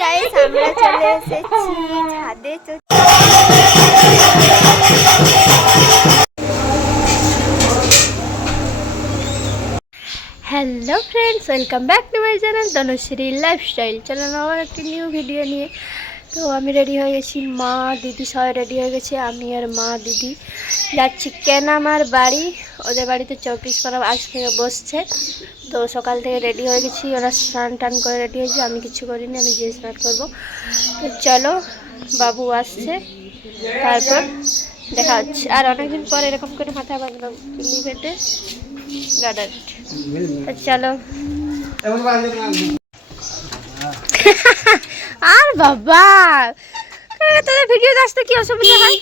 Guys আমরা চলে এসেছি ছাদে তো hello friends welcome back to my channel Tanushree lifestyle channel আমার একটি নিউ ভিডিও নিয়ে তো আমি রেডি হয়ে গেছি। মা, দিদি সবাই রেডি হয়ে গেছে। আমি আর মা, দিদি যাচ্ছি। কেন আমার বাড়ি? ওদের বাড়িতে চব্বিশ পরব আজ থেকে বসছে। তো সকাল থেকে রেডি হয়ে গেছি। ওরা স্নান টান করে রেডি হয়েছে। আমি কিছু করিনি, আমি যে স্নান করব। তো চলো, বাবু আসছে। তারপর দেখা হচ্ছে। আর অনেকদিন পর এরকম করে মাথা বাঁধলাম। চুলি। আর বাবা! তোদের ভিডিও আসতে কি অসুবিধা হয়?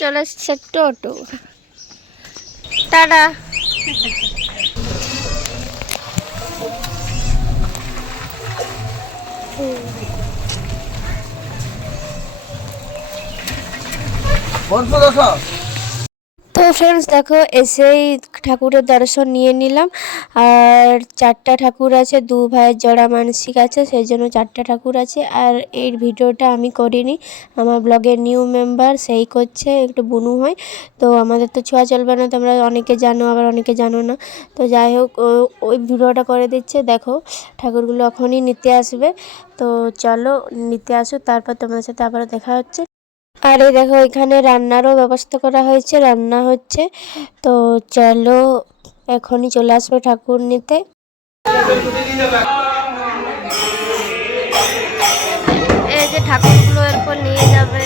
চলে এসছে টোটো। টাটা। তো ফ্রেন্ডস দেখো, এসেই ঠাকুরের দর্শন নিয়ে নিলাম। আর চারটা ঠাকুর আছে, দু ভাইয়ের জড়া মানসিক আছে, সেই জন্য চারটা ঠাকুর আছে। আর এই ভিডিওটা আমি করিনি, আমার ব্লগের নিউ মেম্বার সেই করছে, একটু বুনু হয়। তো আমাদের তো ছোঁয়া চলবে না, তোমরা অনেকে জানো, আবার অনেকে জানো না। তো যাই হোক ওই ভিডিওটা করে দিচ্ছে। দেখো, ঠাকুরগুলো এখনই নিতে আসবে। তো চলো, নিতে আসো, তারপর তোমাদের সাথে আবার দেখা হচ্ছে। আর এই দেখো, এখানে রান্নারও ব্যবস্থা করা হয়েছে। রান্না হচ্ছে, তো চলো এখনই চলে আসবে ঠাকুর নিতে। এই যে ঠাকুরগুলো এরপর নিয়ে যাবে।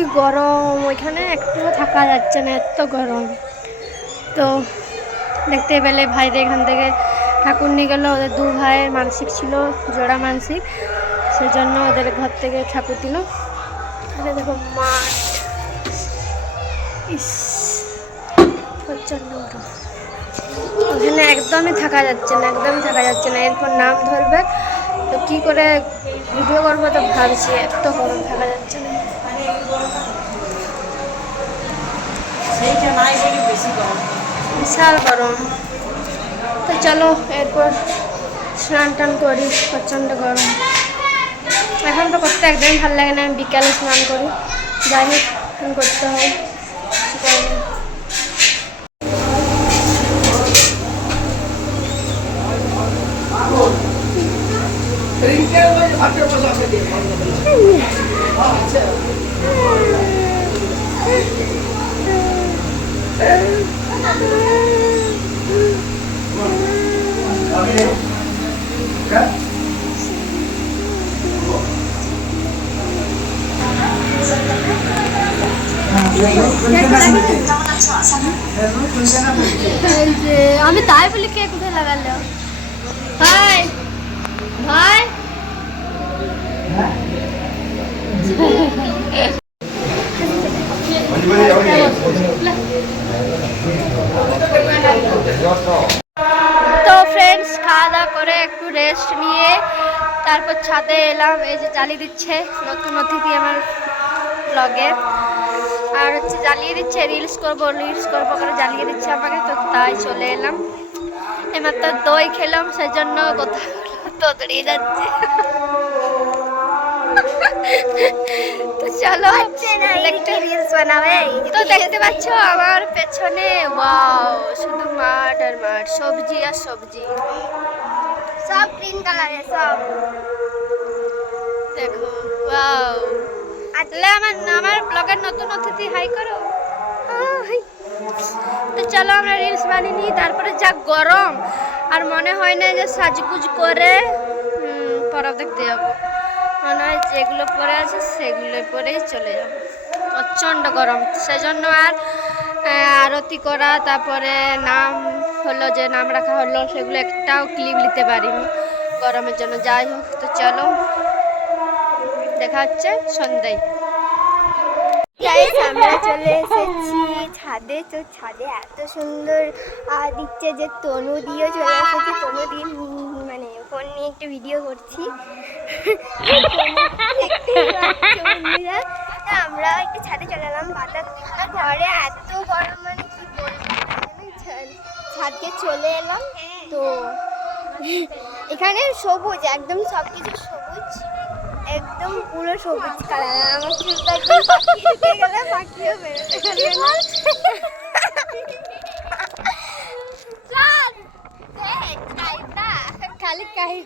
কি গরম? ওইখানে একটু থাকা যাচ্ছে না, এত গরম। তো দেখতে পেলে ভাইদের এখান থেকে ঠাকুর নিয়ে গেলো, ওদের দু ভাইয়ের মানসিক ছিল, জোড়া মানসিক। সেজন্য ওদের ঘর থেকে ঠাকুর দিল। দেখো মাঠ ইস, প্রচণ্ড ওখানে একদমই থাকা যাচ্ছে না, একদমই থাকা যাচ্ছে না। এরপর নাম ধরবে। তো কি করে ভিডিও করব তো ভাবছি, এত গরম থাকা যাচ্ছে না সেইটা নাই বলে বেশি গরম বিশাল গরম। তো চলো এরপর স্নান টান করি প্রচণ্ড গরম। এখন তো করতে একদমই ভালো লাগে না আমি বিকালে স্নান করি। যাই হোক করতে হয়। যে আমি তাই বলি কে কোথায় লাগালো? ভাই ভাই। তো ফ্রেন্ডস খাওয়া দাওয়া করে একটু রেস্ট নিয়ে তারপর ছাদে এলাম। এই যে জ্বালিয়ে দিচ্ছে নতুন অতিথি আমার ব্লগে আর হচ্ছে জ্বালিয়ে দিচ্ছে রিলস করব রিলস করব করে জ্বালিয়ে দিচ্ছে আমাকে। তো তাই চলে এলাম। এবার তো দই খেলাম, সেজন্য কোথাও তো দাঁড়িয়ে যাচ্ছে। তো চলো রিলস বানাবে তো দেখতে পাচ্ছ আমার পেছনে ওয়াও শুধু মাঠ আর মাঠ সবজি আর সবজি। সব গ্রিন কালারের সব। দেখো ওয়াও তাহলে আমার আমার ব্লগের নতুন অতিথি হাই করো। হাই তো চলো আমরা রিলস বানিয়ে নিই তারপরে যা গরম আর মনে হয় না যে সাজগুজ করে পরব দেখতে যাব। মনে হয় যেগুলো পরে আছে সেগুলো পরেই চলে যাব। প্রচণ্ড গরম। সেজন্য আর আরতি করা, তারপরে নাম হলো, যে নাম রাখা হলো, সেগুলো একটাও ক্লিপ নিতে পারিনি গরমের জন্য। যাই হোক, তো চলো। দেখা হচ্ছে সন্ধ্যায়। আমরা চলে এসেছি ছাদে, তো ছাদে এত সুন্দর দিচ্ছে যে তনু দিয়েও চলে এসেছে। তনু দিয়ে মানে ফোন নিয়ে একটু ভিডিও করছি। আমরা একটু ছাদে চলে এলাম। বাতাস ঘরে এত গরম মানে কি ছাদকে চলে এলাম। তো এখানে সবুজ, একদম সব কিছু সবুজ। একদম পুরো সবুজ কালার। আমার চুলটা একদম পাখি ঢুকে গেলে পাখিও বেরোতে খালি কাহি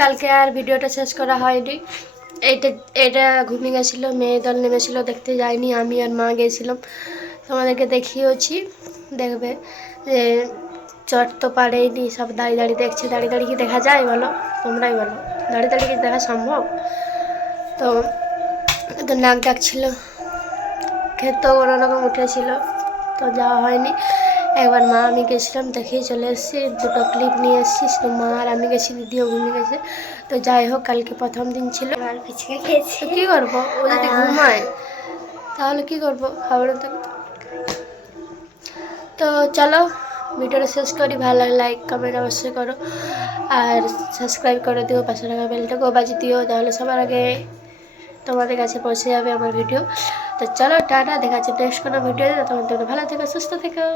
কালকে আর ভিডিওটা শেষ করা হয়নি। এইটা এটা ঘুমিয়ে গেছিল মেয়ে দল নেমেছিল, দেখতে যাইনি আমি আর মা গেছিলাম। তোমাদেরকে দেখিয়েছি দেখবে যে চট তো পারেনি, সব দাঁড়িয়ে দাঁড়িয়ে দেখছে, দাঁড়িয়ে দাঁড়িয়ে কি দেখা যায় বলো? তোমরাই বলো, দাঁড়িয়ে দাঁড়িয়ে কি দেখা সম্ভব? তো তো নাক ডাকছিল খেতেও কোনো রকম উঠেছিল, তো যাওয়া হয়নি। একবার মা আমি গেছিলাম দেখেই চলে এসেছি। দুটো ক্লিপ নিয়ে এসেছি শুধু মা আর আমি গেছি দিদিও ঘুমিয়ে গেছে। তো যাই হোক কালকে প্রথম দিন ছিল। কী করব? ও যদি ঘুমায় তাহলে কি করব? খাবার তো। তো চলো ভিডিওটা শেষ করি। ভালো লাগে লাইক কমেন্ট অবশ্যই করো। আর সাবস্ক্রাইব করে দিও পাশে থাকা বেলটাকেও বাজি দিও তাহলে সবার আগে তোমাদের কাছে পৌঁছে যাবে আমার ভিডিও তো চলো টাটা। দেখা যাচ্ছে নেক্সট কোনো ভিডিও তোমাদের ভালো থেকো সুস্থ থেকো।